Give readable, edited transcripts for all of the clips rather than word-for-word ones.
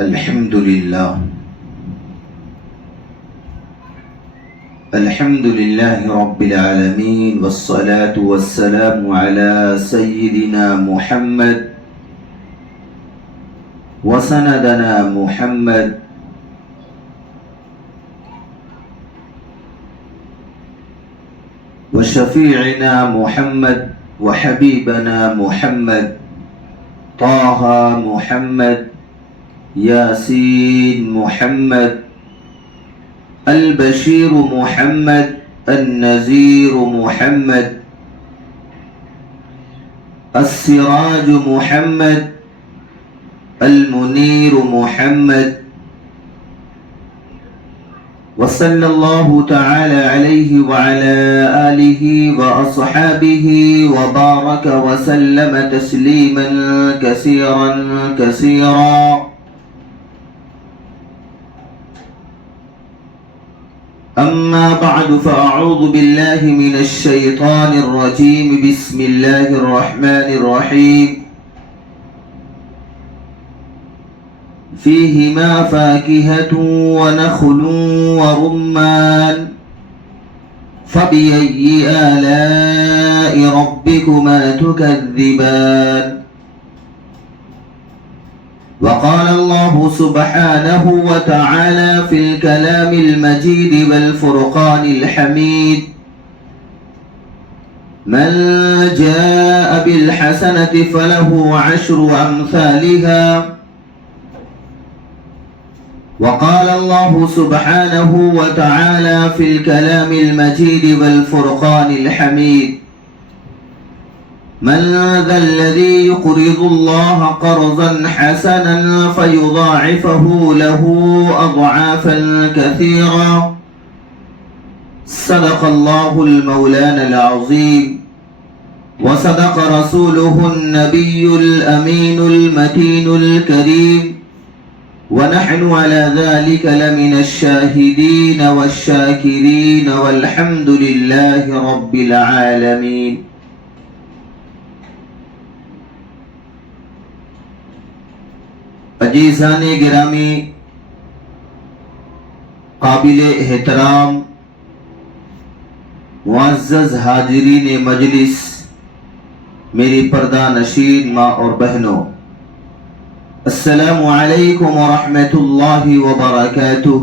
الحمد لله رب العالمين، والصلاة والسلام على سيدنا محمد وسندنا محمد وشفيعنا محمد وحبيبنا محمد طه محمد ياسين محمد البشير محمد النذير محمد السراج محمد المنير محمد، وصلى الله تعالى عليه وعلى آله وأصحابه وبارك وسلم تسليما كثيرا كثيرا. أما بعد، فأعوذ بالله من الشيطان الرجيم. بسم الله الرحمن الرحيم. فيهما فاكهة ونخل ورمان، فبأي آلاء ربكما تكذبان. وقال الله سبحانه وتعالى في الكلام المجيد والفرقان الحميد: من جاء بالحسنة فله عشر أمثالها. وقال الله سبحانه وتعالى في الكلام المجيد والفرقان الحميد: من ذا الذي يقرض الله قرضا حسنا فيضاعفه له أضعافا كثيرا. صدق الله المولانا العظيم، وصدق رسوله النبي الأمين المتين الكريم، ونحن على ذلك لمن الشاهدين والشاكرين، والحمد لله رب العالمين. عزیزان گرامی، قابل احترام معزز حاضرین مجلس، میری پردہ نشین ماں اور بہنوں، السلام علیکم ورحمۃ اللہ وبرکاتہ.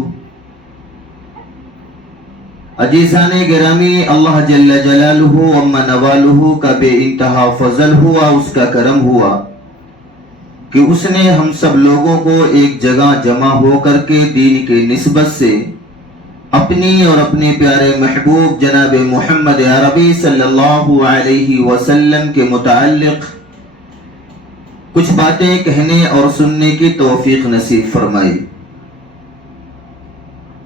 عزیزان گرامی، اللہ جل جلالہ وعم نوالہ کا بے انتہا فضل ہوا، اس کا کرم ہوا کہ اس نے ہم سب لوگوں کو ایک جگہ جمع ہو کر کے دین کے نسبت سے اپنی اور اپنے پیارے محبوب جناب محمد عربی صلی اللہ علیہ وسلم کے متعلق کچھ باتیں کہنے اور سننے کی توفیق نصیب فرمائی.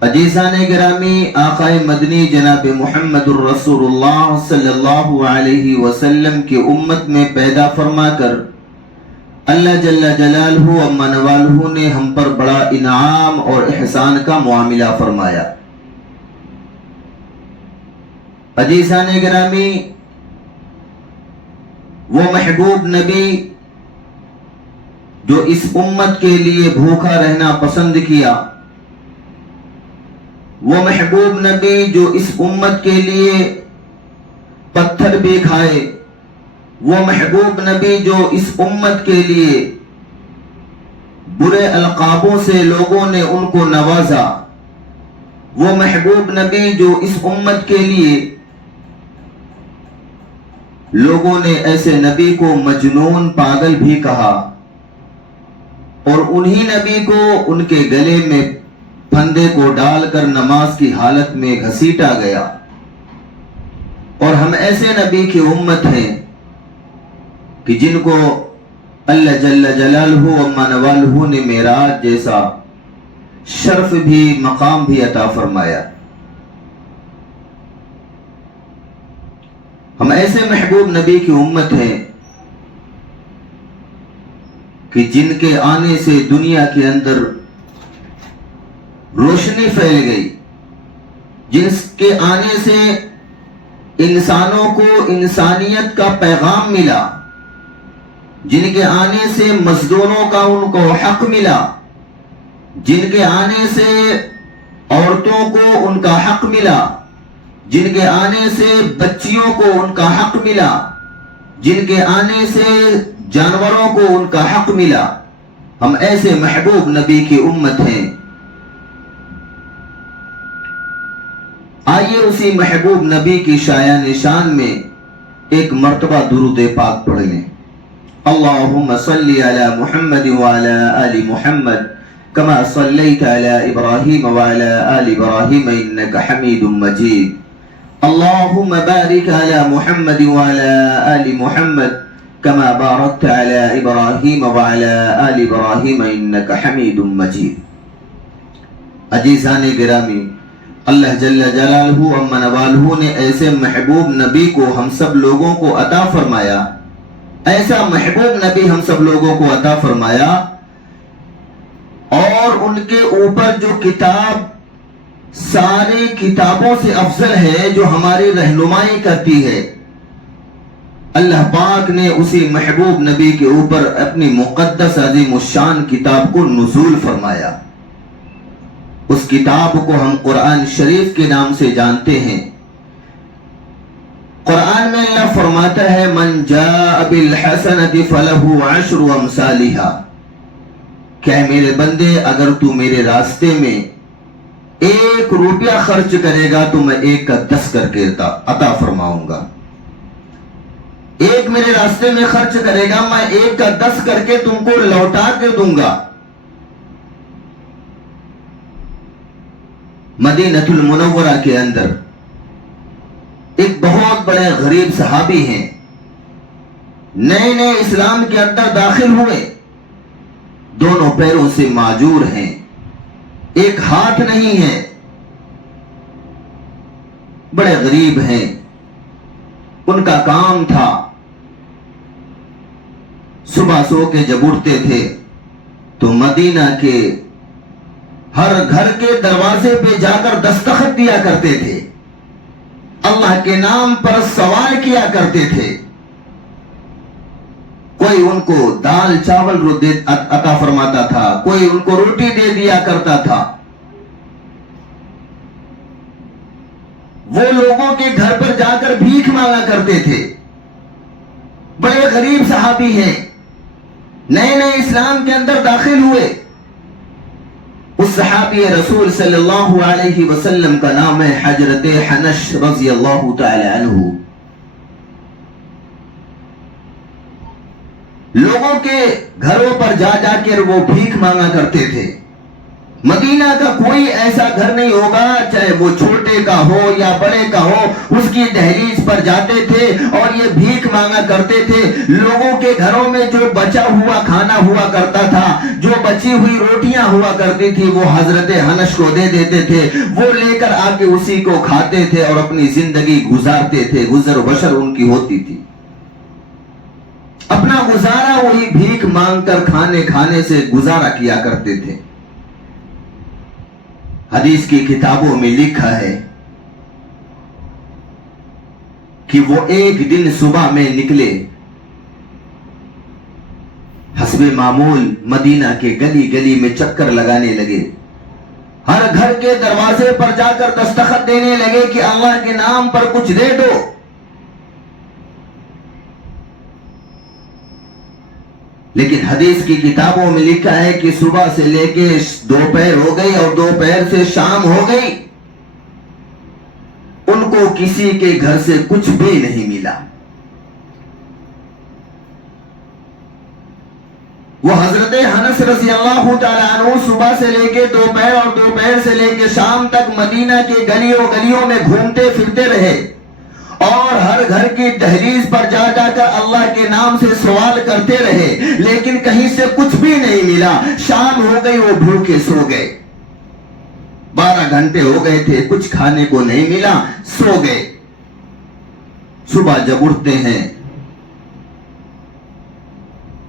عزیزان گرامی، آقا مدنی جناب محمد الرسول اللہ صلی اللہ علیہ وسلم کی امت میں پیدا فرما کر اللہ جل جلالہ وعم نوالہ نے ہم پر بڑا انعام اور احسان کا معاملہ فرمایا. عزیزان گرامی، وہ محبوب نبی جو اس امت کے لیے بھوکا رہنا پسند کیا، وہ محبوب نبی جو اس امت کے لیے پتھر بھی کھائے، وہ محبوب نبی جو اس امت کے لیے برے القابوں سے لوگوں نے ان کو نوازا، وہ محبوب نبی جو اس امت کے لیے لوگوں نے ایسے نبی کو مجنون، پاگل بھی کہا، اور انہی نبی کو ان کے گلے میں پھندے کو ڈال کر نماز کی حالت میں گھسیٹا گیا. اور ہم ایسے نبی کی امت ہیں کہ جن کو اللہ جل جلالہ وعم نوالہ نے معراج جیسا شرف بھی، مقام بھی عطا فرمایا. ہم ایسے محبوب نبی کی امت ہیں کہ جن کے آنے سے دنیا کے اندر روشنی پھیل گئی، جس کے آنے سے انسانوں کو انسانیت کا پیغام ملا، جن کے آنے سے مزدوروں کا ان کو حق ملا، جن کے آنے سے عورتوں کو ان کا حق ملا، جن کے آنے سے بچیوں کو ان کا حق ملا، جن کے آنے سے جانوروں کو ان کا حق ملا. ہم ایسے محبوب نبی کی امت ہیں. آئیے اسی محبوب نبی کی شایان شان میں ایک مرتبہ درود پاک پڑھ لیں. اللہم صلی علی محمد وعلی آل محمد کما صلیت علی ابراہیم وعلی آل ابراہیم انک حمید مجید. اللہم بارک علی محمد وعلی آل محمد کما بارکت علی ابراہیم وعلی آل ابراہیم انک حمید مجید. عزیزان گرامی، اللہ جل جلالہ عم نوالہ نے ایسے محبوب نبی کو ہم سب لوگوں کو عطا فرمایا، ایسا محبوب نبی ہم سب لوگوں کو عطا فرمایا، اور ان کے اوپر جو کتاب ساری کتابوں سے افضل ہے، جو ہماری رہنمائی کرتی ہے، اللہ پاک نے اسی محبوب نبی کے اوپر اپنی مقدس عظیم الشان کتاب کو نزول فرمایا. اس کتاب کو ہم قرآن شریف کے نام سے جانتے ہیں. قرآن میں اللہ فرماتا ہے من جاء بالحسنۃ فلہ عشر امثالھا، کہ میرے بندے اگر تو میرے راستے میں 1 روپیہ خرچ کرے گا تو میں 1 کا 10 کر کے عطا فرماؤں گا. 1 میرے راستے میں خرچ کرے گا، میں 1 کا 10 کر کے تم کو لوٹا کے دوں گا. مدینہ المنورہ کے اندر ایک بہت بڑے غریب صحابی ہیں، نئے نئے اسلام کے اندر داخل ہوئے، دونوں پیروں سے معجور ہیں، ایک ہاتھ نہیں ہے، بڑے غریب ہیں. ان کا کام تھا صبح سو کے جب اٹھتے تھے تو مدینہ کے ہر گھر کے دروازے پہ جا کر دستخط دیا کرتے تھے، اللہ کے نام پر سوال کیا کرتے تھے. کوئی ان کو دال چاول عطا فرماتا تھا، کوئی ان کو روٹی دے دیا کرتا تھا. وہ لوگوں کے گھر پر جا کر بھیک مانگا کرتے تھے. بڑے غریب صحابی ہیں، نئے نئے اسلام کے اندر داخل ہوئے. اس صحابی رسول صلی اللہ علیہ وسلم کا نام ہے حضرت حنش رضی اللہ تعالی عنہ. لوگوں کے گھروں پر جا جا کر وہ بھیک مانگا کرتے تھے. مدینہ کا کوئی ایسا گھر نہیں ہوگا، چاہے وہ چھوٹے کا ہو یا بڑے کا ہو، اس کی دہلیز پر جاتے تھے اور یہ بھیک مانگا کرتے تھے. لوگوں کے گھروں میں جو بچا ہوا کھانا ہوا کرتا تھا، جو بچی ہوئی روٹیاں ہوا کرتی تھی، وہ حضرت حنش کو دے دیتے تھے. وہ لے کر آ کے اسی کو کھاتے تھے اور اپنی زندگی گزارتے تھے. گزر بسر ان کی ہوتی تھی، اپنا گزارا وہی بھیک مانگ کر کھانے سے گزارا کیا کرتے تھے. حدیث کی کتابوں میں لکھا ہے کہ وہ ایک دن صبح میں نکلے، حسب معمول مدینہ کے گلی گلی میں چکر لگانے لگے، ہر گھر کے دروازے پر جا کر دستخط دینے لگے کہ اللہ کے نام پر کچھ دے دو. لیکن حدیث کی کتابوں میں لکھا ہے کہ صبح سے لے کے دوپہر ہو گئی اور دوپہر سے شام ہو گئی، ان کو کسی کے گھر سے کچھ بھی نہیں ملا. وہ حضرت حنس رضی اللہ تعالیٰ عنہ صبح سے لے کے دوپہر اور دوپہر سے لے کے شام تک مدینہ کے گلیوں میں گھومتے پھرتے رہے اور ہر گھر کی دہلیز پر جا جا کر اللہ کے نام سے سوال کرتے رہے، لیکن کہیں سے کچھ بھی نہیں ملا. شام ہو گئی، وہ بھوکے سو گئے. 12 گھنٹے ہو گئے تھے، کچھ کھانے کو نہیں ملا، سو گئے. صبح جب اٹھتے ہیں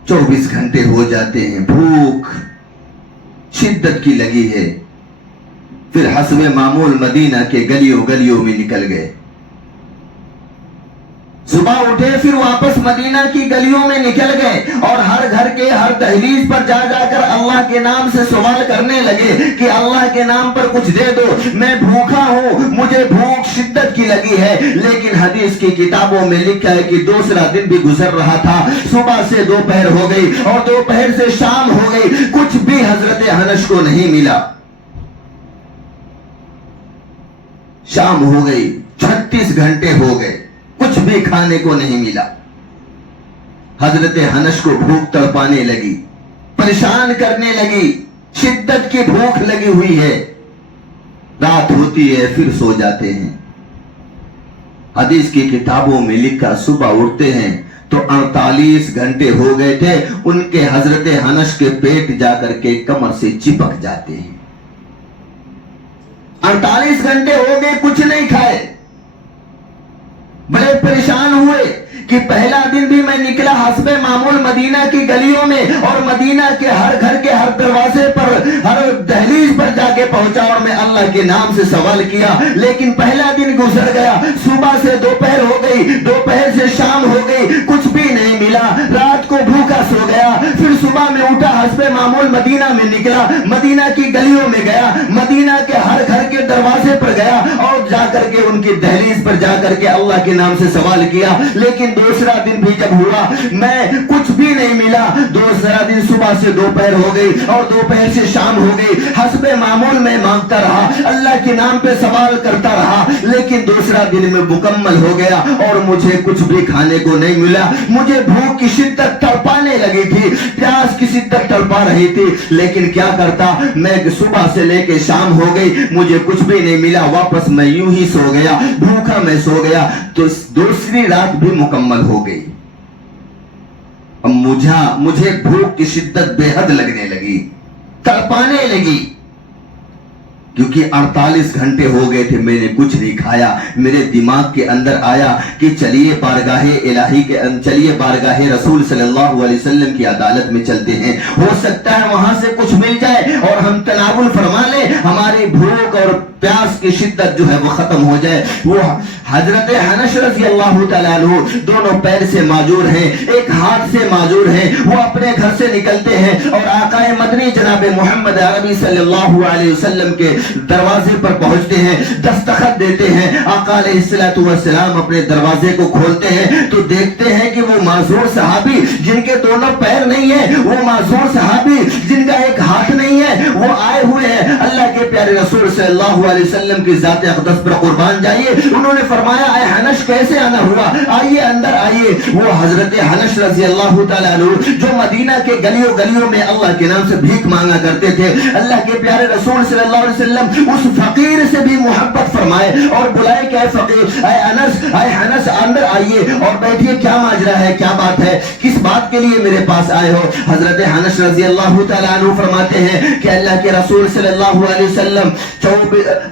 24 گھنٹے ہو جاتے ہیں، بھوک شدت کی لگی ہے. پھر حسب معمول مدینہ کے گلیوں میں نکل گئے. صبح اٹھے پھر واپس مدینہ کی گلیوں میں نکل گئے اور ہر گھر کے ہر دہلیز پر جا جا کر اللہ کے نام سے سوال کرنے لگے کہ اللہ کے نام پر کچھ دے دو، میں بھوکا ہوں، مجھے بھوک شدت کی لگی ہے۔ لیکن حدیث کی کتابوں میں لکھا ہے کہ دوسرا دن بھی گزر رہا تھا، صبح سے دوپہر ہو گئی اور دوپہر سے شام ہو گئی، کچھ بھی حضرت انس کو نہیں ملا۔ شام ہو گئی، 36 گھنٹے ہو گئے، کچھ بھی کھانے کو نہیں ملا۔ حضرت انس کو بھوک تڑپانے لگی، پریشان کرنے لگی، شدت کی بھوک لگی ہوئی ہے۔ رات ہوتی ہے پھر سو جاتے ہیں۔ حدیث کی کتابوں میں لکھا صبح اٹھتے ہیں تو 48 گھنٹے ہو گئے تھے، ان کے حضرت انس کے پیٹ جا کر کے کمر سے چپک جاتے ہیں۔ 48 گھنٹے ہو گئے، کچھ نہیں کھائے، بڑے پریشان ہوئے کہ پہلا دن بھی میں نکلا حسب معمول مدینہ کی گلیوں میں اور مدینہ کے ہر گھر کے ہر دروازے پر، ہر دہلیز پر جا کے پہنچا اور میں اللہ کے نام سے سوال کیا، لیکن پہلا دن گزر گیا، صبح سے دوپہر ہو گئی، دوپہر سے شام ہو گئی، کچھ بھی نہیں ملا۔ رات کو بھوکا سو گیا، پھر صبح میں اٹھا، حسب معمول مدینہ میں نکلا، مدینہ کی گلیوں میں گیا، مدینہ کے ہر گھر کے دروازے پر گیا اور جا کر کے ان کی دہلیز پر جا کر کے اللہ کے نام سے سوال کیا، لیکن دوسرا دن بھی جب ہوا میں کچھ بھی نہیں ملا۔ دوسرا دن صبح سے دوپہر ہو گئی اور دوپہر سے شام ہو گئی، حسب معمول میں مانگتا رہا، اللہ کے نام پہ سوال کرتا رہا، لیکن دوسرا دن میں مکمل ہو گیا اور مجھے کچھ بھی کھانے کو نہیں ملا۔ مجھے بھوک کی شدت تڑپانے لگی تھی، پیاس کی شدت تڑپا رہی تھی، لیکن کیا کرتا، میں صبح سے لے کے شام ہو گئی، مجھے کچھ بھی نہیں ملا، واپس میں یوں ہی سو گیا، بھوکا میں سو گیا۔ تو دوسری رات بھی مکمل ہو گئی، اب مجھے بھوک کی شدت بے حد لگنے لگی، تڑپانے لگی، کیونکہ 48 گھنٹے ہو گئے تھے میں نے کچھ نہیں کھایا۔ میرے دماغ کے اندر آیا کہ چلیے بارگاہ الہی کے، چلیے بارگاہ رسول صلی اللہ علیہ وسلم کی عدالت میں چلتے ہیں، ہو سکتا ہے وہاں سے کچھ مل جائے اور ہم تناول فرما لیں، ہماری بھوک اور پیاس کی شدت جو ہے وہ ختم ہو جائے۔ وہ حضرت انس رضی اللہ تعالیٰ عنہ دونوں پیر سے معذور ہیں، ایک ہاتھ سے معذور ہیں، وہ اپنے گھر سے نکلتے ہیں اور آقا مدنی جناب محمد عربی صلی اللہ علیہ وسلم کے دروازے پر پہنچتے ہیں، دستخط دیتے ہیں۔ آقا علیہ السلام اپنے دروازے کو کھولتے ہیں تو دیکھتے ہیں کہ وہ معذور صحابی جن کے دونوں پیر نہیں ہیں، وہ معذور صحابی جن کا ایک ہاتھ نہیں ہے، وہ آئے ہوئے ہیں۔ اللہ کے پیارے رسول صلی اللہ علیہ وسلم کی ذات اقدس پر قربان جائیے، انہوں نے فرمایا اے انس کیسے آنا ہوا، آئیے اندر آئیے۔ وہ حضرت انس رضی اللہ تعالیٰ عنہ جو مدینہ کے گلیوں گلیوں میں اللہ کے نام سے بھیک مانگا کرتے تھے، اللہ کے پیارے رسول صلی اللہ علیہ وسلم اس فقیر سے بھی محبت فرمائے اور بلائے کہ اے فقیر، اے انس اندر آئیے اور بیٹھیے، کیا ماجرا ہے، کیا بات ہے، کس بات کے لیے میرے پاس آئے ہو؟ حضرت انس رضی اللہ تعالیٰ عنہ فرماتے ہیں کہ اللہ کے رسول صلی اللہ علیہ وسلم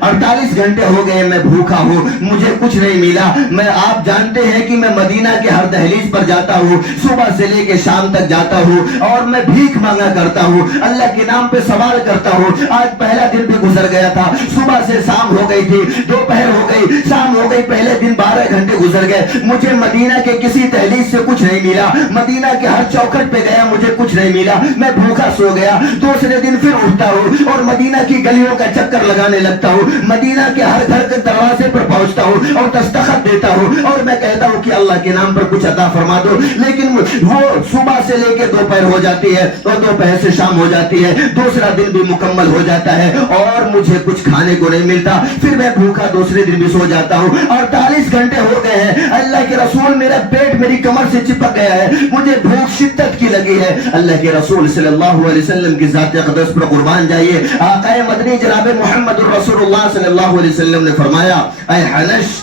48 گھنٹے ہو گئے میں بھوکا ہوں، مجھے کچھ نہیں ملا، میں آپ جانتے ہیں کہ میں مدینہ کے ہر دہلیز پر جاتا ہوں، صبح سے لے کے شام تک جاتا ہوں اور میں بھیک مانگا کرتا ہوں، اللہ کے نام پہ سوال کرتا ہوں۔ آج پہلا دن بھی گزر گیا تھا، صبح سے شام ہو گئی تھی، دوپہر ہو گئی، شام ہو گئی، پہلے دن 12 گھنٹے گزر گئے، مجھے مدینہ کے کسی دہلیز سے کچھ نہیں ملا، مدینہ کے ہر چوکھٹ پہ گیا، مجھے کچھ نہیں ملا، میں بھوکا سو گیا۔ دوسرے دن پھر اٹھتا ہوں اور مدینہ کی گلیوں کا چکر لگانے لگتا ہوں، مدینہ کے ہر گھر کے دروازے پر پہنچتا ہوں اور دستخط دیتا ہوں اور میں کہتا ہوں کہ اللہ کے نام پر کچھ عطا فرما دو، لیکن وہ صبح سے لے کے دوپہر ہو جاتی ہے اور دوپہر سے شام ہو جاتی ہے، دوسرا دن بھی مکمل ہو جاتا ہے اور مجھے کچھ کھانے کو نہیں ملتا، پھر میں بھوکا دوسرے دن بھی سو جاتا ہوں۔ 48 گھنٹے ہو گئے ہیں، اللہ کے رسول میرا پیٹ میری کمر سے چپک گیا ہے، مجھے بھوک شدت کی لگی ہے۔ اللہ کے رسول صلی اللہ علیہ وسلم کی ذات اقدس پر قربان جائیے، آقا مدنی جناب محمد الرسول اللہ صلی اللہ علیہ وسلم نے فرمایا اے انس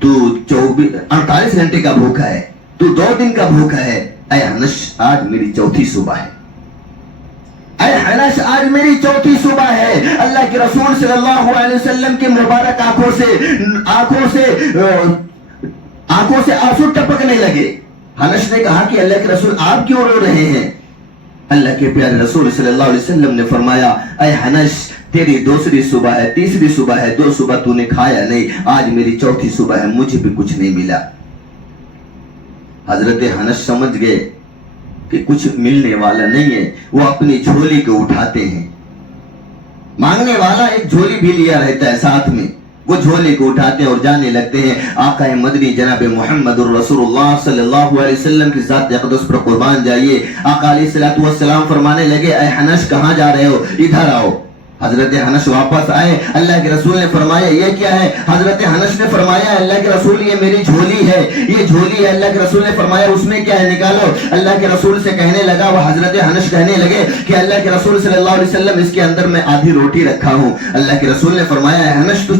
تو 48 گھنٹے کا بھوکا ہے، تو 2 دن کا بھوکا ہے، اے انس آج میری چوتھی صبح ہے، اے انس آج میری چوتھی صبح ہے۔ اللہ کے رسول صلی اللہ علیہ وسلم کی مبارک آنکھوں سے آنسو ٹپکنے لگے۔ انس نے کہا کہ اللہ کے رسول آپ کیوں رو رہے ہیں؟ اللہ کے پیارے رسول صلی اللہ علیہ وسلم نے فرمایا اے انس تیری دوسری صبح ہے، تیسری صبح ہے، 2 صبح تو نے کھایا نہیں، آج میری چوتھی صبح ہے، مجھے بھی کچھ نہیں ملا۔ حضرت انس سمجھ گئے کہ کچھ ملنے والا نہیں ہے، وہ اپنی جھولی کو اٹھاتے ہیں، مانگنے والا ایک جھولی بھی لیا رہتا ہے ساتھ میں، وہ جھولی کو اٹھاتے ہیں اور جانے لگتے ہیں۔ آقا مدنی جناب محمد الرسول اللہ صلی اللہ علیہ وسلم کی ذات اقدس پر قربان جائیے، آقا علیہ السلام فرمانے لگے اے انس کہاں جا رہے ہو، ادھر آؤ۔ حضرت انس واپس آئے، اللہ کے رسول نے فرمایا یہ کیا ہے؟ حضرت انس نے فرمایا اللہ کے رسول یہ میری جھولی ہے، یہ جھولی ہے۔ اللہ کے رسول نے فرمایا اس میں کیا ہے، نکالو۔ اللہ کے رسول سے کہنے لگا، وہ حضرت انس کہنے لگے کہ اللہ کے رسول صلی اللہ علیہ وسلم اس کے اندر میں آدھی روٹی رکھا ہوں۔ اللہ کے رسول نے فرمایا انس تو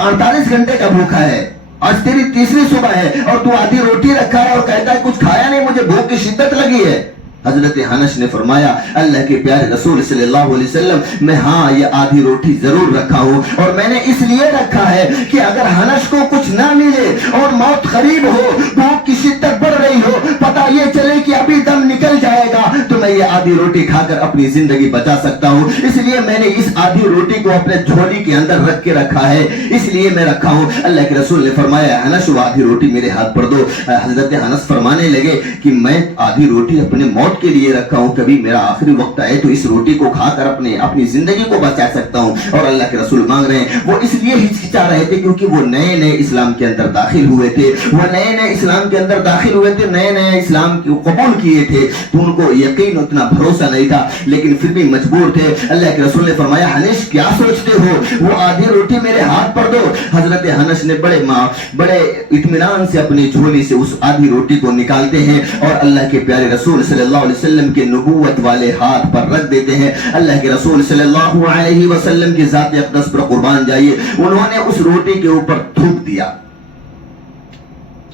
48 گھنٹے کا بھوکا ہے، آج تیری تیسری صبح ہے اور تو آدھی روٹی رکھا ہے اور کہتا ہے کچھ کھایا نہیں، مجھے بھوک کی شدت لگی ہے۔ حضرت انس نے فرمایا اللہ کے پیارے رسول صلی اللہ علیہ وسلم میں ہاں یہ آدھی روٹی ضرور رکھا ہوں، اور میں نے اس لیے رکھا ہے کہ اگر انس کو کچھ نہ ملے اور موت قریب ہو، بھوک کی شدت بڑھ رہی ہو، پتہ یہ چلے کہ ابھی دم نکل جائے گا، تو میں یہ آدھی روٹی کھا کر اپنی زندگی بچا سکتا ہوں، اس لیے میں نے اس آدھی روٹی کو اپنے جھولی کے اندر رکھ کے رکھا ہے، اس لیے میں رکھا ہوں۔ اللہ کے رسول نے فرمایا انس وہ آدھی روٹی میرے ہاتھ پر دو۔ حضرت انس فرمانے لگے کہ میں آدھی روٹی اپنے موت کے لیے رکھا ہوں، کبھی میرا آخری وقت آئے تو اس روٹی کو کھا کر اپنی زندگی کو بچا سکتا ہوں۔ اور اللہ کے رسول مانگ رہے ہیں، وہ اس لیے ہچکچا رہے تھے کیونکہ وہ نئے نئے اسلام کے اندر داخل ہوئے تھے، وہ نئے نئے اسلام کے اندر داخل ہوئے تھے، نئے نئے اسلام کو قبول کیے تھے، تو ان کو یقین اتنا بھروسہ نہیں تھا، لیکن پھر بھی مجبور تھے۔ اللہ کے رسول نے فرمایا انس کیا سوچتے ہو، وہ آدھی روٹی میرے ہاتھ پر دو۔ حضرت انس نے بڑے اطمینان سے اپنی جھولی سے اس آدھی روٹی کو نکالتے ہیں اور اللہ کے پیارے رسول صلی اللہ علیہ وسلم کے نبوت والے ہاتھ پر رکھ دیتے ہیں۔ اللہ کے رسول صلی اللہ علیہ وسلم کی ذات اقدس پر قربان جائیے، انہوں نے اس روٹی کے اوپر تھوک دیا،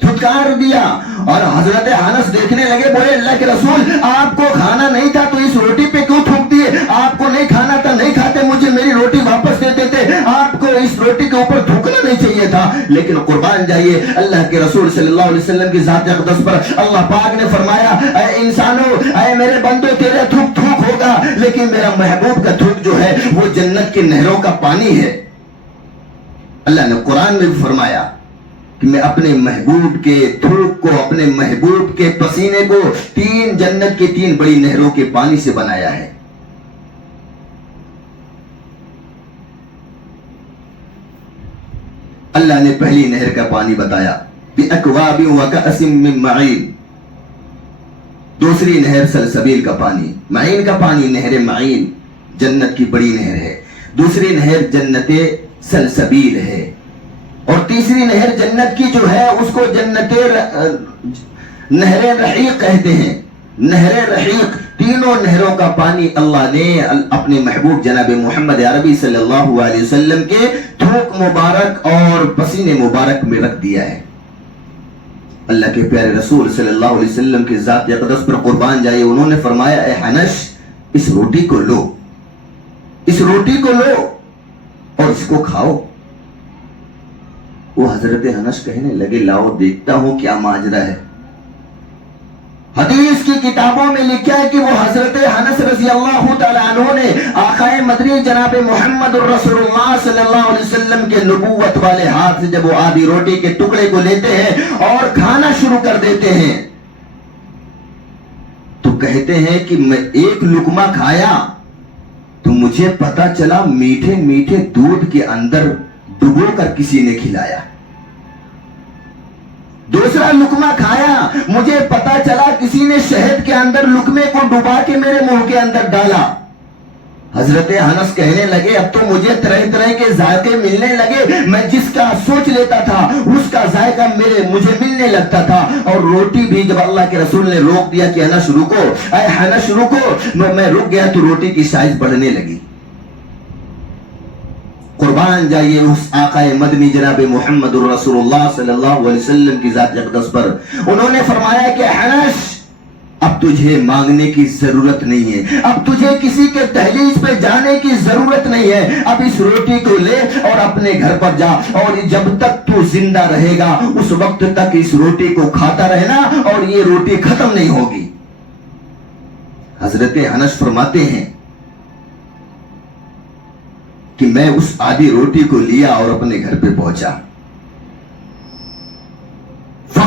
تھکار دیا، اور حضرت انس دیکھنے لگے، بولے اللہ کے رسول آپ کو کھانا نہیں تھا تو اس روٹی پہ کیوں تھوک دیے؟ آپ کو نہیں کھانا تھا نہیں کھاتے، مجھے میری روٹی واپس دے دیتے، آپ کو اس روٹی کے اوپر تھوکنا نہیں چاہیے تھا۔ لیکن قربان جائیے اللہ کے رسول صلی اللہ علیہ وسلم کی ذات اقدس پر اللہ پاک نے فرمایا اے انسانوں، اے میرے بندو، تیرا تھوک تھوک ہوگا لیکن میرا محبوب کا تھوک جو ہے وہ جنت کی نہروں کا پانی ہے۔ اللہ نے قرآن میں بھی فرمایا کہ میں اپنے محبوب کے تھوک کو، اپنے محبوب کے پسینے کو جنت کی 3 بڑی نہروں کے پانی سے بنایا ہے۔ اللہ نے پہلی نہر کا پانی بتایا بِأَكْوَابٍ وَكَأْسٍ مِّن مَّعِينٍ، دوسری نہر سلسبیل کا پانی، معین کا پانی، نہر معین جنت کی بڑی نہر ہے، دوسری نہر جنت سلسبیل ہے، اور تیسری نہر جنت کی جو ہے اس کو نہر رحیق کہتے ہیں۔ نہر رحیق، تینوں نہروں کا پانی اللہ نے اپنے محبوب جناب محمد عربی صلی اللہ علیہ وسلم کے تھوک مبارک اور پسینے مبارک میں رکھ دیا ہے۔ اللہ کے پیارے رسول صلی اللہ علیہ وسلم کی ذات اقدس پر قربان جائے، انہوں نے فرمایا اے انس اس روٹی کو لو، اس روٹی کو لو اور اس کو کھاؤ۔ وہ حضرت انس کہنے لگے لاؤ دیکھتا ہوں کیا ماجرا ہے۔ حدیث کی کتابوں میں لکھا ہے کہ وہ حضرت انس رضی اللہ تعالیٰ عنہ نے آقا مدنی جناب محمد الرسول اللہ صلی اللہ علیہ وسلم کے نبوت والے ہاتھ سے جب وہ آدھی روٹی کے ٹکڑے کو لیتے ہیں اور کھانا شروع کر دیتے ہیں تو کہتے ہیں کہ میں ایک لقمہ کھایا تو مجھے پتا چلا میٹھے میٹھے دودھ کے اندر ڈبو کر کسی نے کھلایا۔ دوسرا لقمہ کھایا، مجھے پتا چلا کسی نے شہد کے اندر لقمے کو ڈبا کے میرے منہ کے اندر ڈالا۔ حضرت انس کہنے لگے اب تو مجھے طرح طرح کے ذائقے ملنے لگے، میں جس کا سوچ لیتا تھا اس کا ذائقہ مجھے ملنے لگتا تھا۔ اور روٹی بھی جب اللہ کے رسول نے روک دیا کہ انس رکو، اے انس رکو، میں رک گیا تو روٹی کی سائز بڑھنے لگی۔ قربان جائیے اس آقا مدنی جناب محمد الرسول اللہ صلی اللہ علیہ وسلم کی ذات اقدس پر، انہوں نے فرمایا کہ انس اب تجھے مانگنے کی ضرورت نہیں ہے، اب تجھے کسی کے دہلیز پہ جانے کی ضرورت نہیں ہے، اب اس روٹی کو لے اور اپنے گھر پر جا، اور جب تک تو زندہ رہے گا اس وقت تک اس روٹی کو کھاتا رہنا اور یہ روٹی ختم نہیں ہوگی۔ حضرت انس فرماتے ہیں کہ میں اس آدھی روٹی کو لیا اور اپنے گھر پہ پہنچا،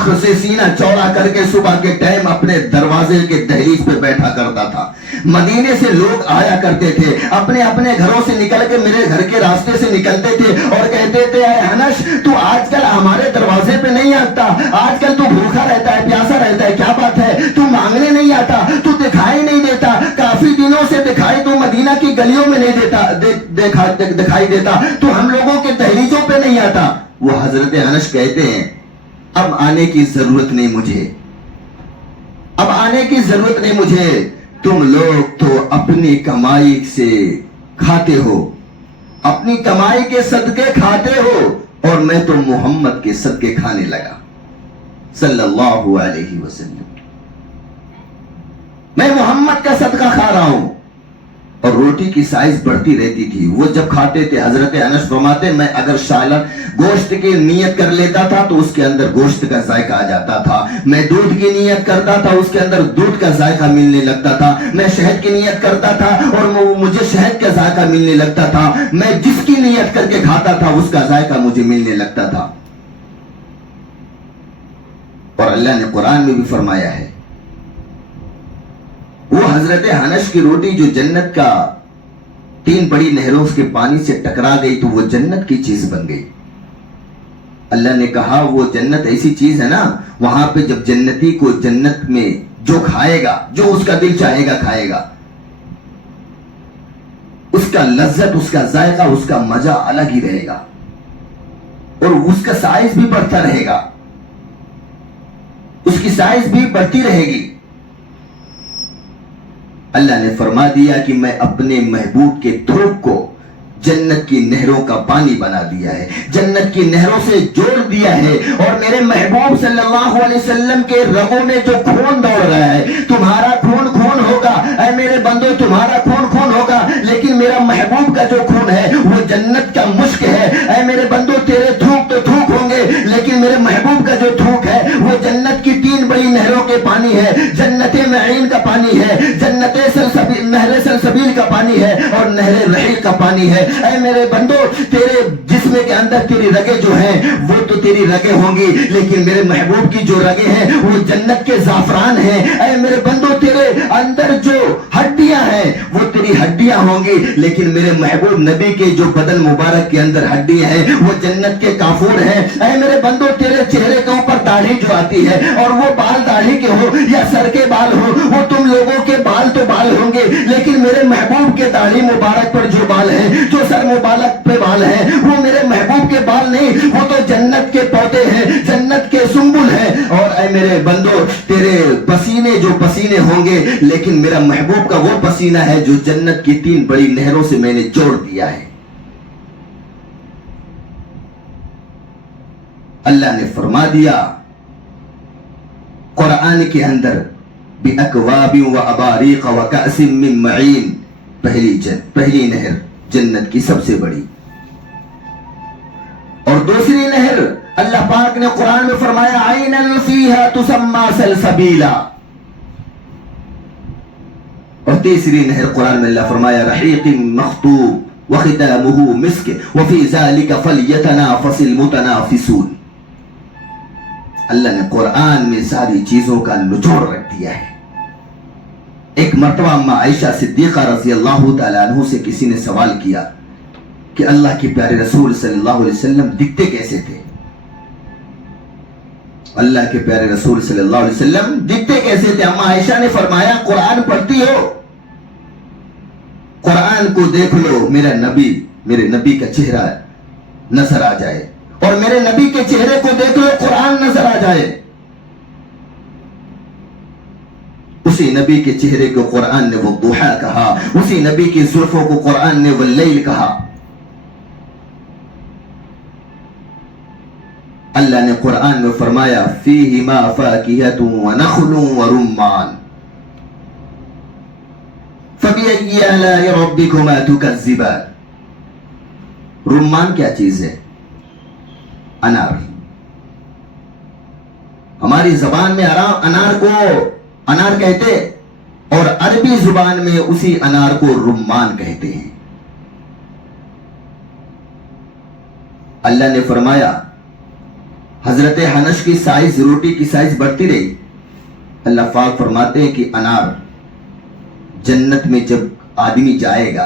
فخر سے سینہ چوڑا کر کے صبح کے ٹائم اپنے دروازے کے دہلیز پہ بیٹھا کرتا تھا. مدینے سے لوگ آیا کرتے تھے, اپنے اپنے گھروں سے نکل کے میرے گھر کے راستے سے نکلتے تھے اور کہتے تھے اے حنش تو آج کل ہمارے دروازے پہ نہیں آتا, آج کل تو بھوکا رہتا ہے, پیاسا رہتا ہے, کیا بات ہے, تو مانگنے نہیں آتا, تو دکھائی نہیں دیتا, کافی دنوں سے دکھائی تو مدینہ کی گلیوں میں نہیں دکھائی دیتا, تو ہم لوگوں کے دہلیزوں پہ نہیں آتا. وہ حضرت انس کہتے ہیں اب آنے کی ضرورت نہیں مجھے, اب آنے کی ضرورت نہیں مجھے, تم لوگ تو اپنی کمائی سے کھاتے ہو, اپنی کمائی کے صدقے کھاتے ہو, اور میں تو محمد کے صدقے کھانے لگا صلی اللہ علیہ وسلم. میں محمد کا صدقہ کھا رہا ہوں. اور روٹی کی سائز بڑھتی رہتی تھی. وہ جب کھاتے تھے حضرت انس فرماتے میں اگر سالن گوشت کی نیت کر لیتا تھا تو اس کے اندر گوشت کا ذائقہ آ جاتا تھا, میں دودھ کی نیت کرتا تھا اس کے اندر دودھ کا ذائقہ ملنے لگتا تھا, میں شہد کی نیت کرتا تھا اور مجھے شہد کا ذائقہ ملنے لگتا تھا, میں جس کی نیت کر کے کھاتا تھا اس کا ذائقہ مجھے ملنے لگتا تھا. اور اللہ نے قرآن میں بھی فرمایا ہے وہ حضرت انس کی روٹی جو جنت کا 3 بڑی نہروں کے پانی سے ٹکرا گئی تو وہ جنت کی چیز بن گئی. اللہ نے کہا وہ جنت ایسی چیز ہے نا, وہاں پہ جب جنتی کو جنت میں جو کھائے گا, جو اس کا دل چاہے گا کھائے گا, اس کا لذت, اس کا ذائقہ, اس کا مزہ الگ ہی رہے گا, اور اس کا سائز بھی بڑھتا رہے گا, اس کی سائز بھی بڑھتی رہے گی. اللہ نے فرما دیا کہ میں اپنے محبوب کے تھوک کو جنت کی نہروں کا پانی بنا دیا ہے, جنت کی نہروں سے جوڑ دیا ہے, اور میرے محبوب صلی اللہ علیہ وسلم کے رگوں میں جو خون دوڑ رہا ہے, تمہارا خون خون ہوگا اے میرے بندو, تمہارا خون خون ہوگا, لیکن میرا محبوب کا جو خون ہے وہ جنت کا مشک ہے. اے میرے بندو تیرے تھوک تو تھوک ہوں گے, لیکن میرے محبوب کا جو تھوک ہے وہ جنت کی 3 بڑی نہروں کے پانی ہے, جنت معین کا پانی ہے, جنت نہر سلسبیل کا پانی ہے, اور نہر رحیل کا پانی ہے. اے میرے بندو تیرے جسم کے اندر تیری رگیں جو ہیں وہ تو تیری رگیں ہوں گی, لیکن میرے محبوب کی جو رگیں ہیں وہ جنت کے زعفران ہیں. اے میرے بندو تیرے اندر جو ہڈیاں ہیں وہ تیری ہڈیاں ہوں گی, لیکن میرے محبوب نبی کے جو بدن مبارک کے اندر ہڈیاں ہیں وہ جنت کے کافور ہیں. اے میرے بندو تیرے چہرے کے اوپر داڑھی جو آتی ہے, اور وہ بال داڑھی کے ہو یا سر کے بال ہو, وہ تم لوگوں کے بال تو بال ہوں گے, لیکن میرے محبوب کے داڑھی مبارک پر جو بال ہیں, جو سر مبارک پہ بال ہیں, وہ میرے محبوب کے بال نہیں, وہ تو جنت کے پودے ہیں, جنت کے سنبل ہیں. اور اے میرے بندو تیرے پسینے جو پسینے ہوں گے, لیکن میرا محبوب کا وہ پسینہ ہے جو جنت کی 3 بڑی نہروں سے میں نے جوڑ دیا ہے. اللہ نے فرما دیا قرآن کے اندر بِأَكْوَابٍ وَأَبَارِيقَ وَكَأْسٍ مِّن مَّعِينٍ, پہلی نہر جنت کی سب سے بڑی, اور دوسری نہر اللہ پاک نے قرآن میں فرمایا عَيْنًا فِيهَا تُسَمَّى سَلْسَبِيلًا, اور تیسری نہر قرآن میں اللہ فرمایا رحیق مختوم وختامہ مسک وفی ذلک فلیتنافس المتنافسون. اللہ نے قرآن میں ساری چیزوں کا نچوڑ رکھ دیا ہے. ایک مرتبہ اما عائشہ صدیقہ رضی اللہ تعالیٰ عنہ سے کسی نے سوال کیا کہ اللہ کے پیارے رسول صلی اللہ علیہ وسلم دکھتے کیسے تھے, اللہ کے پیارے رسول صلی اللہ علیہ وسلم دکھتے کیسے تھے. اما عائشہ نے فرمایا قرآن پڑھتی ہو, قرآن کو دیکھ لو, میرے نبی کا چہرہ نظر آ جائے, اور میرے نبی کے چہرے کو دیکھ لو قرآن نظر آ جائے. اسی نبی کے چہرے کو قرآن نے والضحیٰ کہا, اسی نبی کی زلفوں کو قرآن نے واللیل کہا. اللہ نے قرآن میں فرمایا فیہما فاکہۃ ونخل ورمان فبأی آلاء ربکما تکذبان. رمان کیا چیز ہے؟ انار. ہماری زبان میں انار کو انار کہتے, اور عربی زبان میں اسی انار کو رمان کہتے ہیں. اللہ نے فرمایا حضرت حنش کی سائز، روٹی کی سائز بڑھتی رہی. اللہ پاک فرماتے ہیں کہ انار جنت میں جب آدمی جائے گا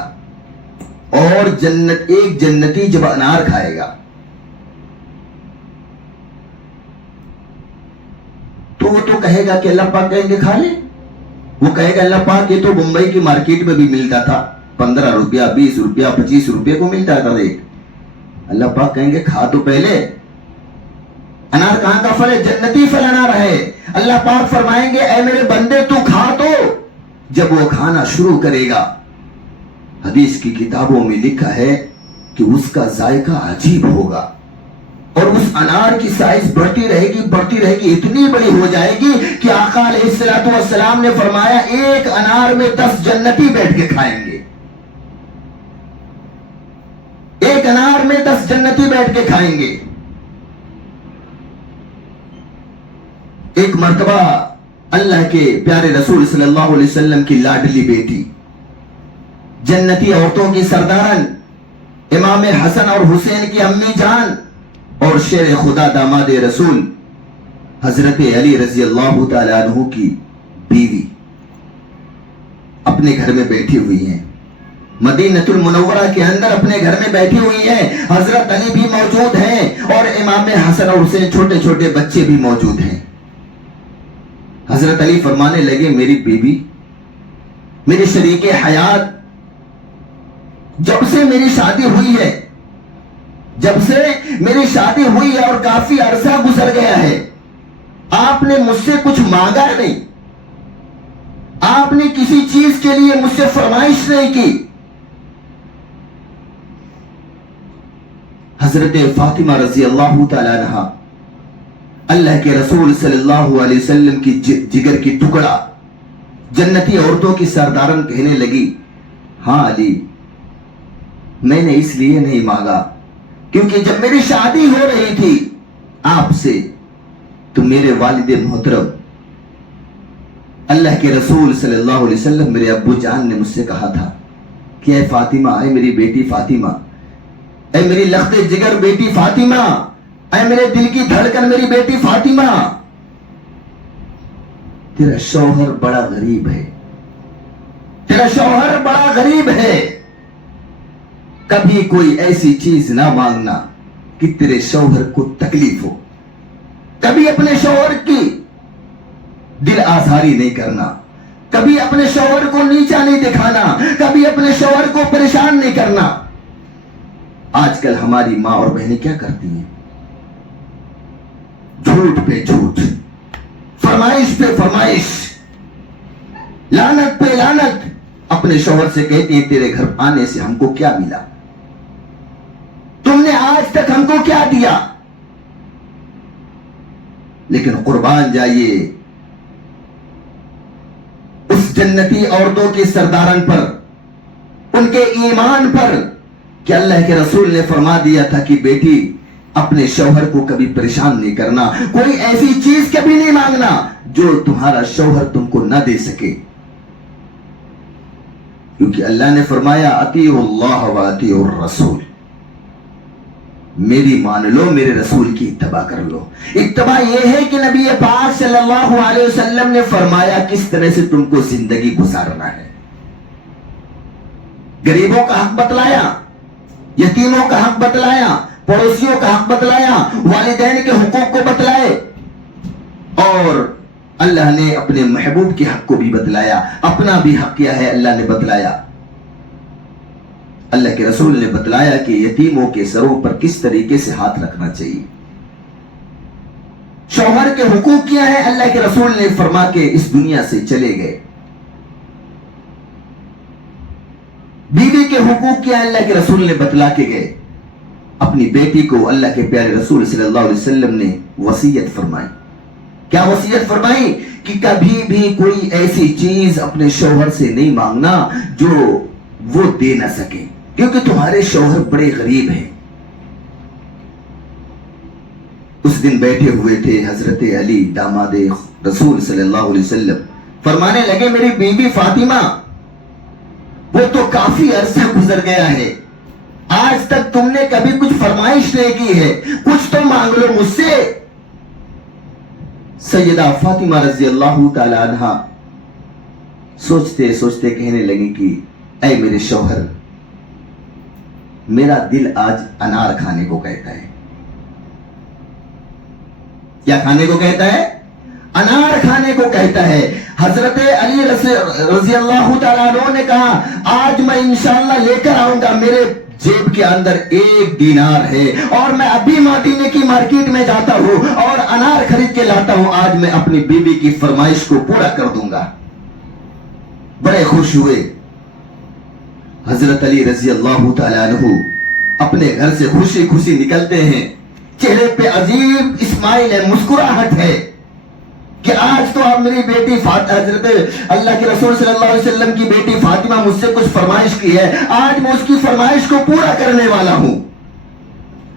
اور ایک جنتی جب انار کھائے گا تو وہ تو کہے گا کہ اللہ پاک کہیں گے کھا لے. وہ کہے گا اللہ پاک یہ تو بمبئی کی مارکیٹ میں بھی ملتا تھا، 15 روپیہ 20 روپیہ 25 روپے کو ملتا تھا ایک. اللہ پاک کہیں گے کھا تو پہلے. انار کہاں کا پھل ہے؟ جنتی پھل انار ہے. اللہ پاک فرمائیں گے اے میرے بندے تو کھا تو. جب وہ کھانا شروع کرے گا، حدیث کی کتابوں میں لکھا ہے کہ اس کا ذائقہ عجیب ہوگا اور اس انار کی سائز بڑھتی رہے گی، اتنی بڑی ہو جائے گی کہ آقا علیہ الصلوۃ والسلام نے فرمایا ایک انار میں 10 جنتی بیٹھ کے کھائیں گے. ایک انار میں 10 جنتی بیٹھ کے کھائیں گے. ایک مرتبہ اللہ کے پیارے رسول صلی اللہ علیہ وسلم کی لاڈلی بیٹی، جنتی عورتوں کی سردارن، امام حسن اور حسین کی امی جان اور شیر خدا داماد رسول حضرت علی رضی اللہ تعالی عنہ کی بیوی اپنے گھر میں بیٹھی ہوئی ہیں. مدینۃ المنورہ کے اندر اپنے گھر میں بیٹھی ہوئی ہیں. حضرت علی بھی موجود ہیں اور امام حسن اور حسین چھوٹے چھوٹے بچے بھی موجود ہیں. حضرت علی فرمانے لگے میری بیوی، میری شریک حیات، جب سے میری شادی ہوئی ہے اور کافی عرصہ گزر گیا ہے، آپ نے مجھ سے کچھ مانگا نہیں، آپ نے کسی چیز کے لیے مجھ سے فرمائش نہیں کی. حضرت فاطمہ رضی اللہ تعالی عنہا اللہ کے رسول صلی اللہ علیہ وسلم کی جگر کی ٹکڑا، جنتی عورتوں کی سردارن کہنے لگی ہاں علی، میں نے اس لیے نہیں مانگا کیونکہ جب میری شادی ہو رہی تھی آپ سے تو میرے والد محترم اللہ کے رسول صلی اللہ علیہ وسلم میرے ابو جان نے مجھ سے کہا تھا کہ اے فاطمہ، اے میری بیٹی فاطمہ، اے میری لخت جگر بیٹی فاطمہ، اے میرے دل کی دھڑکن میری بیٹی فاطمہ، تیرا شوہر بڑا غریب ہے، تیرا شوہر بڑا غریب ہے، کبھی کوئی ایسی چیز نہ مانگنا کہ تیرے شوہر کو تکلیف ہو، کبھی اپنے شوہر کی دل آزاری نہیں کرنا، کبھی اپنے شوہر کو نیچا نہیں دکھانا، کبھی اپنے شوہر کو پریشان نہیں کرنا. آج کل ہماری ماں اور بہنیں کیا کرتی ہیں؟ جھوٹ پہ جھوٹ، فرمائش پہ فرمائش، لعنت پہ لعنت. اپنے شوہر سے کہتی ہیں تیرے گھر آنے سے ہم کو کیا ملا، تم نے آج تک ہم کو کیا دیا. لیکن قربان جائیے اس جنتی عورتوں کی سردارن پر، ان کے ایمان پر کہ اللہ کے رسول نے فرما دیا تھا کہ بیٹی اپنے شوہر کو کبھی پریشان نہیں کرنا، کوئی ایسی چیز کبھی نہیں مانگنا جو تمہارا شوہر تم کو نہ دے سکے، کیونکہ اللہ نے فرمایا اطیعوا اللہ واطیعوا الرسول، میری مان لو، میرے رسول کی اتباع کر لو. اتباع یہ ہے کہ نبی پاک صلی اللہ علیہ وسلم نے فرمایا کس طرح سے تم کو زندگی گزارنا ہے. غریبوں کا حق بتلایا، یتیموں کا حق بتلایا، پڑوسیوں کا حق بتلایا، والدین کے حقوق کو بتلائے، اور اللہ نے اپنے محبوب کے حق کو بھی بتلایا. اپنا بھی حق کیا ہے اللہ نے بتلایا. اللہ کے رسول نے بتلایا کہ یتیموں کے سروں پر کس طریقے سے ہاتھ رکھنا چاہیے. شوہر کے حقوق کیا ہے اللہ کے رسول نے فرما کے اس دنیا سے چلے گئے. بیوی کے حقوق کیا ہے اللہ کے رسول نے بتلا کے گئے. اپنی بیٹی کو اللہ کے پیارے رسول صلی اللہ علیہ وسلم نے وصیت فرمائی. کیا وصیت فرمائی؟ کہ کبھی بھی کوئی ایسی چیز اپنے شوہر سے نہیں مانگنا جو وہ دے نہ سکے، کیونکہ تمہارے شوہر بڑے غریب ہیں. اس دن بیٹھے ہوئے تھے حضرت علی داماد رسول صلی اللہ علیہ وسلم، فرمانے لگے میری بیوی فاطمہ، وہ تو کافی عرصہ گزر گیا ہے، آج تک تم نے کبھی کچھ فرمائش نہیں کی ہے، کچھ تو مانگ لو مجھ سے. سیدہ فاطمہ رضی اللہ تعالی عنہ سوچتے سوچتے کہنے لگی کہ اے میرے شوہر، میرا دل آج انار کھانے کو کہتا ہے۔ کیا کھانے کو کہتا ہے؟ انار کھانے کو کہتا ہے۔ حضرت علی رضی اللہ تعالیٰ عنہ نے کہا آج میں انشاءاللہ لے کر آؤں گا، میرے جیب کے اندر 1 دینار ہے اور میں ابھی مدینے کی مارکیٹ میں جاتا ہوں اور انار خرید کے لاتا ہوں، آج میں اپنی بیوی کی فرمائش کو پورا کر دوں گا۔ بڑے خوش ہوئے۔ حضرت علی رضی اللہ تعالیٰ عنہ اپنے گھر سے خوشی خوشی نکلتے ہیں، چہرے پہ عجیب اسمائل ہے، مسکراہٹ ہے کہ آج تو آپ میری بیٹی حضرت اللہ کے رسول صلی اللہ علیہ وسلم کی بیٹی فاطمہ مجھ سے کچھ فرمائش کی ہے، آج میں اس کی فرمائش کو پورا کرنے والا ہوں۔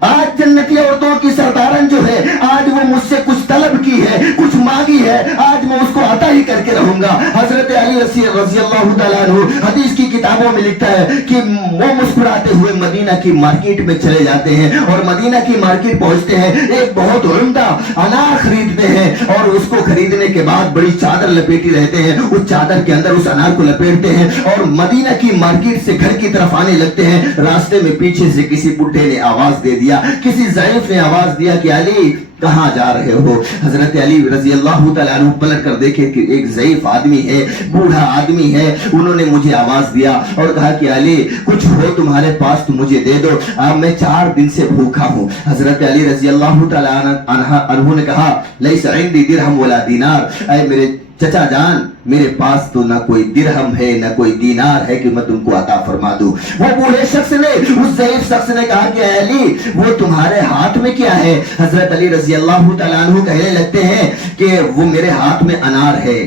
آج جنتی عورتوں کی سردارن جو ہے، آج وہ مجھ سے کچھ طلب کی ہے، کچھ مانگی ہے، آج میں اس کو عطا ہی کر کے رہوں گا۔ حضرت علی رضی اللہ تعالیٰ عنہ حدیث کی کتابوں میں لکھتا ہے کہ وہ مسکراتے ہوئے مدینہ کی مارکیٹ میں چلے جاتے ہیں اور مدینہ کی مارکیٹ پہنچتے ہیں، ایک بہت عمدہ انار خریدتے ہیں اور اس کو خریدنے کے بعد بڑی چادر لپیٹی رہتے ہیں، اس چادر کے اندر اس انار کو لپیٹتے ہیں اور مدینہ کی مارکیٹ سے گھر کی طرف آنے لگتے ہیں۔ راستے میں پیچھے سے کسی بڈھے نے آواز دے دیا، کسی ضعیف نے آواز دیا کہ علی کہاں جا رہے ہو؟ حضرت علی رضی اللہ تعالیٰ عنہ پلٹ کر دیکھے کہ ایک ضعیف آدمی ہے، بوڑھا آدمی ہے، انہوں نے مجھے آواز دیا اور کہا کہ علی کچھ ہو تمہارے پاس تو مجھے دے دو، میں 4 دن سے بھوکا ہوں۔ حضرت علی رضی اللہ تعالیٰ عنہ نے کہا لیس عندی درہم ولا دینار، اے میرے چچا جان میرے پاس تو نہ کوئی درہم ہے نہ کوئی دینار ہے کہ میں تم کو عطا فرما دوں۔ وہ بوڑھے شخص نے، اس ضعیف شخص نے کہا کہ اے علی وہ تمہارے ہاتھ میں کیا ہے؟ حضرت علی رضی اللہ تعالیٰ عنہ کہنے لگتے ہیں کہ وہ میرے ہاتھ میں انار ہے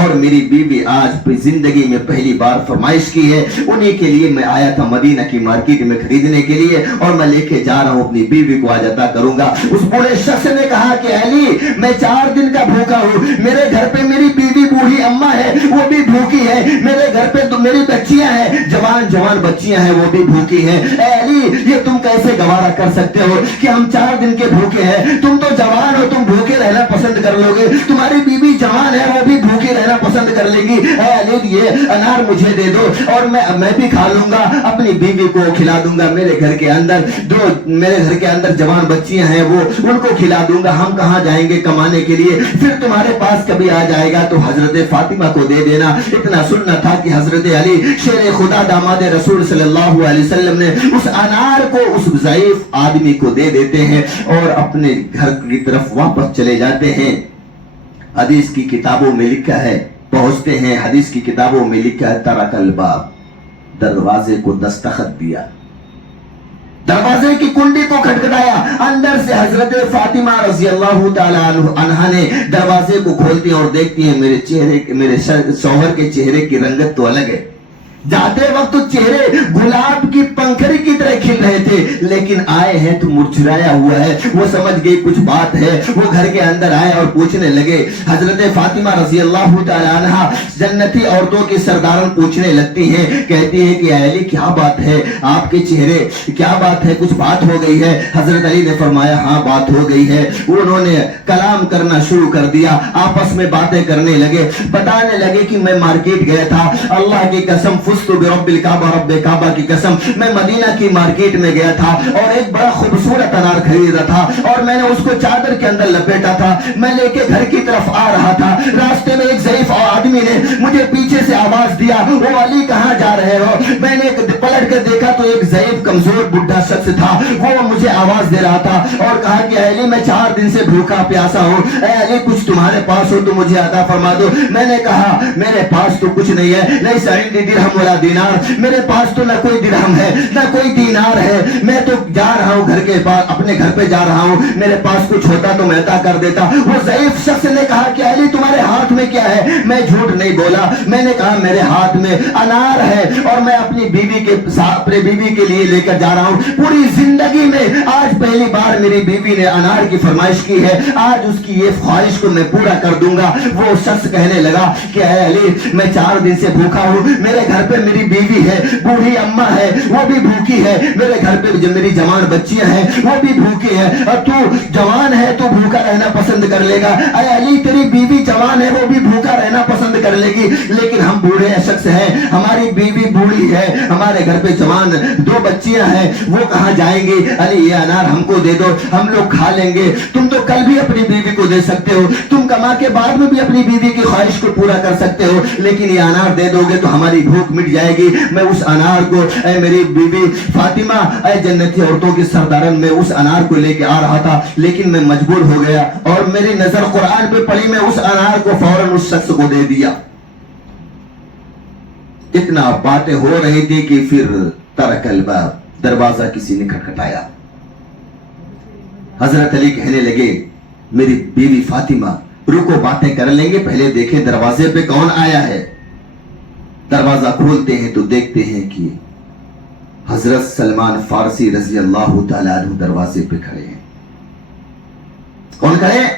اور میری بیوی آج زندگی میں پہلی بار فرمائش کی ہے، انہی کے لیے میں آیا تھا مدینہ کی مارکیٹ میں خریدنے کے لیے اور میں لے کے جا رہا ہوں، اپنی بیوی کو آج عطا کروں گا۔ اس بوڑھے شخص نے کہا کہ علی میں 4 دن کا بھوکا ہوں، میرے گھر پہ میری بیوی بوڑھی اماں ہے وہ بھی بھوکی ہے، میرے گھر پہ میری بچیاں ہیں، جوان بچیاں ہیں وہ بھی بھوکی ہیں، اے علی یہ تم کیسے گوارا کر سکتے ہو کہ ہم 4 دن کے بھوکے ہیں؟ تم تو جوان ہو، تم بھوکے رہنا پسند کر لو گے، تمہاری بیوی جوان ہے وہ بھی بھوکے رہنا پسند کر لے گی، اے علی یہ انار مجھے دے دو اور میں بھی کھا لوں گا، اپنی بیوی کو کھلا دوں گا، میرے گھر کے اندر جوان بچیاں ہیں وہ ان کو کھلا دوں گا، ہم کہاں جائیں گے کمانے کے لیے، پھر تمہارے پاس کبھی آ جائے گا تو حضرت فاطمہ کو دے دینا۔ اتنا سننا تھا کہ حضرت علی شیر خدا داماد رسول صلی اللہ علیہ وسلم نے اس انار کو اس ضعیف آدمی کو دے دیتے ہیں اور اپنے گھر کی طرف واپس چلے جاتے ہیں۔ حدیث کی کتابوں میں لکھا ہے، پہنچتے ہیں، حدیث کی کتابوں میں لکھا ہے ترک الباب، دروازے کو دستخط دیا، دروازے کی کنڈی کو کھٹکھٹایا، اندر سے حضرت فاطمہ رضی اللہ تعالیٰ عنہا نے دروازے کو کھولتی اور دیکھتی ہیں میرے شوہر کے چہرے کی رنگت تو الگ ہے، جاتے وقت چہرے گلاب کی پنکھڑی کی طرح کھل رہے تھے لیکن آئے ہیں تو مرجھایا ہوا ہے، وہ سمجھ گئی کچھ بات ہے، وہ گھر کے اندر آئے اور پوچھنے لگے۔ حضرت فاطمہ رضی اللہ تعالیٰ عنہا جنتی عورتوں کی سردارن پوچھنے لگتی ہیں، کہتی ہیں کہ اے علی کیا بات ہے آپ کے چہرے، کیا بات ہے، کچھ بات ہو گئی ہے؟ حضرت علی نے فرمایا ہاں بات ہو گئی ہے۔ انہوں نے کلام کرنا شروع کر دیا، آپس میں باتیں کرنے لگے، بتانے لگے کہ میں مارکیٹ گیا تھا، اللہ کی قسم فزت برب الکعبہ، رب کعبہ کی قسم میں مدینہ کی مارکیٹ میں گیا تھا اور ایک بڑا خوبصورت انار خریدا تھا اور میں نے اس کو چادر کے اندر لپیٹا تھا، میں لے کے گھر کی طرف آ رہا تھا، راستے میں ایک ضعیف آدمی نے مجھے پیچھے سے آواز دیا وہ علی کہاں جا رہے ہو؟ میں نے پلٹ کر دیکھا تو ایک ضعیف کمزور بڈھا شخص تھا، وہ مجھے آواز دے رہا تھا اور کہا کہ علی میں 4 دن سے بھوکا پیاسا ہوں، اے علی کچھ تمہارے پاس ہو تو مجھے عطا فرما دو۔ میں نے کہا میرے پاس تو کچھ نہیں ہے، لیس عندی درہم ولا دینار، میرے پاس تو نہ کوئی درہم ہے نہ کوئی دینار ہے، میں تو جا رہا ہوں گھر کے پاس، اپنے گھر پہ جا رہا ہوں، میرے پاس کچھ ہوتا تو میں عطا کر دیتا۔ وہ ضعیف شخص نے کہا کہ علی تمہارے ہاتھ میں کیا ہے؟ میں جھوٹ نہیں بولا، میں نے کہا میرے ہاتھ میں انار ہے اور میں اپنی بیوی کے لیے لے کر جا رہا ہوں، پوری زندگی میں آج پہلی بار میری بیوی نے انار کی فرمائش کی ہے، آج اس کی یہ خواہش کو میں پورا کر دوں گا۔ وہ شخص کہنے لگا کہ اے علی میں 4 دن سے بھوکا ہوں، میرے گھر پہ میری بیوی ہے, بوڑھی اماں ہے, وہ بھی بھوکی ہے, میرے گھر پہ جو میری جوان بچیاں ہیں وہ بھی بھوکی ہیں, اور تو جوان ہے تو بھوکا رہنا پسند کر لے گا. اے علی تیری بیوی جوان ہے, وہ بھی بھوکا رہنا پسند کر لے گی, لیکن ہم بوڑھے شخص ہیں, ہماری بیوی بوڑھی ہے, ہمارے گھر پہ جوان 2 بچیاں ہیں, وہ کہاں جائیں گی؟ علی یہ انار ہم کو دے دو, ہم لوگ کھا لیں گے. تم تو کل بھی اپنی بیوی کو دے سکتے ہو, تم کما کے بعد میں بھی اپنی بیوی کی خواہش کو پورا کر سکتے ہو, لیکن یہ انار دے دو گے تو ہماری بھوک مٹ جائے گی. میں اس انار کو, اے میری بیوی فاطمہ, اے جنتی عورتوں کی سردارن, میں اس انار کو لے کے آ رہا تھا, لیکن میں مجبور ہو گیا اور میری نظر قرآن پہ پڑی, میں اس انار کو فوراً اس شخص کو دے دیا. اتنا باتیں ہو رہی تھی کہ پھر ترک الباب, دروازہ کسی نے کھٹکھٹایا. حضرت علی کہنے لگے میری بیوی فاطمہ رکو, باتیں کر لیں گے, پہلے دیکھیں دروازے پہ کون آیا ہے. دروازہ کھولتے ہیں تو دیکھتے ہیں کہ حضرت سلمان فارسی رضی اللہ تعالیٰ عنہ دروازے پہ کھڑے ہیں. کون کھڑے؟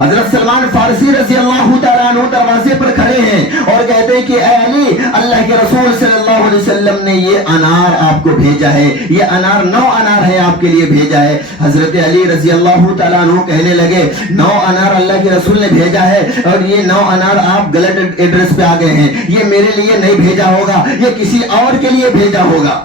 حضرت سلمان فارسی رضی اللہ تعالیٰ عنہ دروازے پر کھڑے ہیں اور کہتے ہیں کہ اے علی, اللہ کے رسول صلی اللہ علیہ وسلم نے یہ انار آپ کو بھیجا ہے, یہ انار 9 انار ہے آپ کے لیے بھیجا ہے. حضرت علی رضی اللہ تعالیٰ عنہ کہنے لگے 9 انار اللہ کے رسول نے بھیجا ہے, اور یہ 9 انار آپ غلط ایڈریس پہ آ گئے ہیں, یہ میرے لیے نہیں بھیجا ہوگا, یہ کسی اور کے لیے بھیجا ہوگا.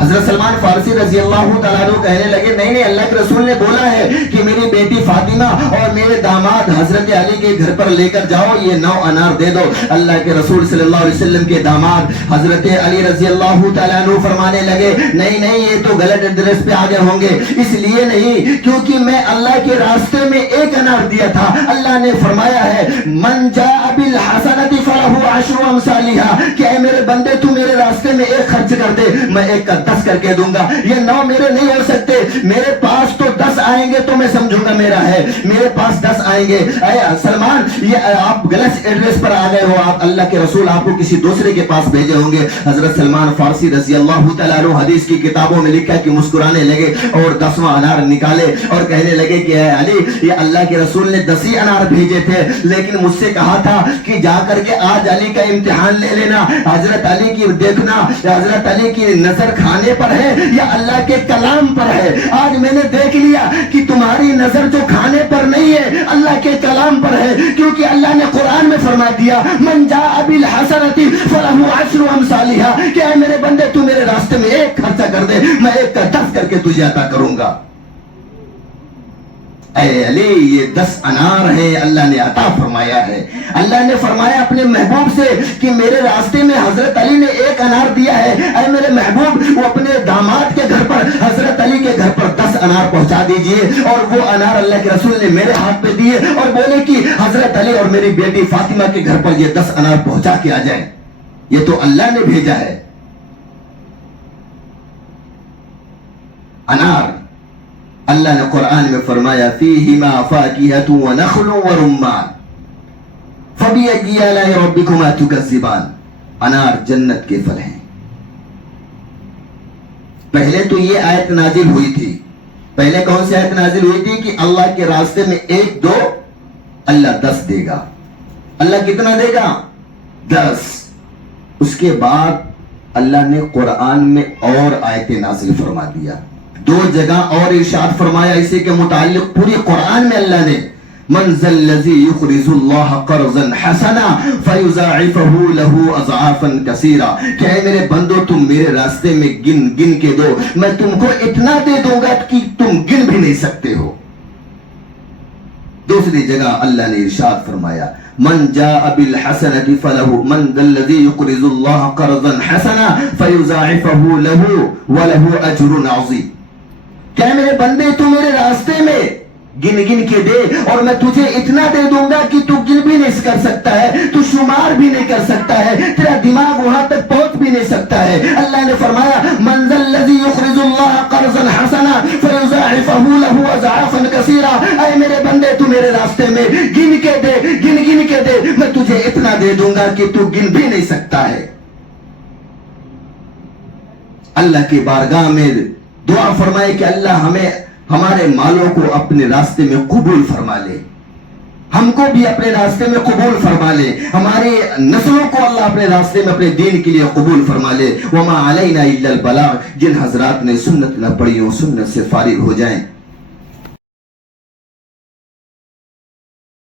حضرت سلمان فارسی رضی اللہ تعالیٰ عنہ کہنے لگے نہیں, اللہ کے رسول نے بولا ہے کہ میری بیٹی فاطمہ اور میرے داماد حضرت علی کے گھر پر لے کر جاؤ, یہ 9 انار دے دو. اللہ کے رسول صلی اللہ علیہ وسلم کے داماد حضرت علی رضی اللہ تعالیٰ عنہ فرمانے لگے نہیں, یہ تو غلط ایڈریس پہ آگے ہوں گے, اس لیے نہیں کیونکہ میں اللہ کے راستے میں 1 انار دیا تھا. اللہ نے فرمایا ہے من جاء بالحسنۃ فلہ 10 امثالها, کہ اے میرے بندے تو میرے راستے میں 1 خرچ کر دے, میں 1 کا 10 کر کے دوں گا. یہ 9 میرے نہیں ہو سکتے, میرے پاس تو 10 آئیں گے تو میں سمجھوں گا میرا ہے, میرے پاس 10 آئیں گے. اے سلمان, یہ آپ غلط ایڈریس پر آ گئے ہو, آپ اللہ کے رسول آپ کو کسی دوسرے کے پاس بھیجے ہوں گے. حضرت سلمان فارسی رضی اللہ تعالیٰ عنہ حدیث کی کتابوں میں لکھا کہ مسکرانے لگے اور 10واں انار نکالے اور کہنے لگے کہ اے علی, یہ اللہ کے رسول نے 10 ہی انار بھیجے تھے, لیکن مجھ سے کہا تھا کہ جا کر کے آج علی کا امتحان لے لینا, حضرت علی کی دیکھنا حضرت علی کی نظر کھانے پر ہے یا اللہ کے کلام پر ہے. آج میں نے دیکھ لیا کہ تمہاری نظر جو کھانے پر نہیں ہے اللہ کے کلام پر ہے, کیونکہ اللہ نے قرآن میں فرما دیا من جاء بالحسنۃ فلہ 10 امثالها, کہ اے میرے بندے تو میرے راستے میں 1 خرچہ کر دے, میں 1 کا 10 کر کے تجھے عطا کروں گا. اے علی, یہ 10 انار ہیں, اللہ نے عطا فرمایا ہے. اللہ نے فرمایا اپنے محبوب سے کہ میرے راستے میں حضرت علی نے 1 انار دیا ہے, اے میرے محبوب وہ اپنے داماد کے گھر پر حضرت علی کے گھر پر 10 انار پہنچا دیجئے, اور وہ انار اللہ کے رسول نے میرے ہاتھ پہ دیے اور بولے کہ حضرت علی اور میری بیٹی فاطمہ کے گھر پر یہ 10 انار پہنچا کے آ جائیں. یہ تو اللہ نے بھیجا ہے. انار اللہ نے قرآن میں فرمایا فیہما فاکہۃ ونخل ورمان فبأی آلاء ربکما تکذبان, انار جنت کے پھل ہیں. پہلے تو یہ آیت نازل ہوئی تھی, پہلے کون سی آیت نازل ہوئی تھی کہ اللہ کے راستے میں 1 2 اللہ 10 دے گا. اللہ کتنا دے گا؟ 10. اس کے بعد اللہ نے قرآن میں اور آیتیں نازل فرما دیا, 2 جگہ اور ارشاد فرمایا اسی کے متعلق پوری قرآن میں اللہ نے من ذا الذی یقرض اللہ قرضا حسنا فیضاعفہ لہ اضعافا کثیرا, کہ اے میرے بندو تم میرے راستے میں گن گن کے دو, میں تم کو اتنا دے دوں گا کہ تم گن بھی نہیں سکتے ہو. دوسری جگہ اللہ نے ارشاد فرمایا من جاء بالحسنۃ فلہ من ذا الذی یقرض اللہ قرضا حسنا فیضاعفہ لہ ولہ اجر عظیم, کیا میرے بندے تو میرے راستے میں گن گن کے دے اور میں تجھے اتنا دے دوں گا کہ تو گن بھی نہیں کر سکتا ہے, تو شمار بھی نہیں کر سکتا ہے, تیرا دماغ وہاں تک پہنچ بھی نہیں سکتا ہے. اللہ نے فرمایا من ذا الذی یقرض اللہ قرضا حسنا فیضاعفہ لہ اضعافا کثیرا, اے میرے بندے تو میرے راستے میں گن کے دے, گن گن کے دے, میں تجھے اتنا دے دوں گا کہ تو گن بھی نہیں سکتا ہے. اللہ کی بارگاہ میں دعا فرمائے کہ اللہ ہمیں ہمارے مالوں کو اپنے راستے میں قبول فرما لے. ہم کو بھی اپنے راستے میں قبول فرما لے, ہمارے نسلوں کو اللہ اپنے راستے میں اپنے دین کے لیے قبول فرما لے. وما علینا الا البلاغ, جن حضرات نے سنت نہ پڑھی ہو سنت سے فارغ ہو جائیں.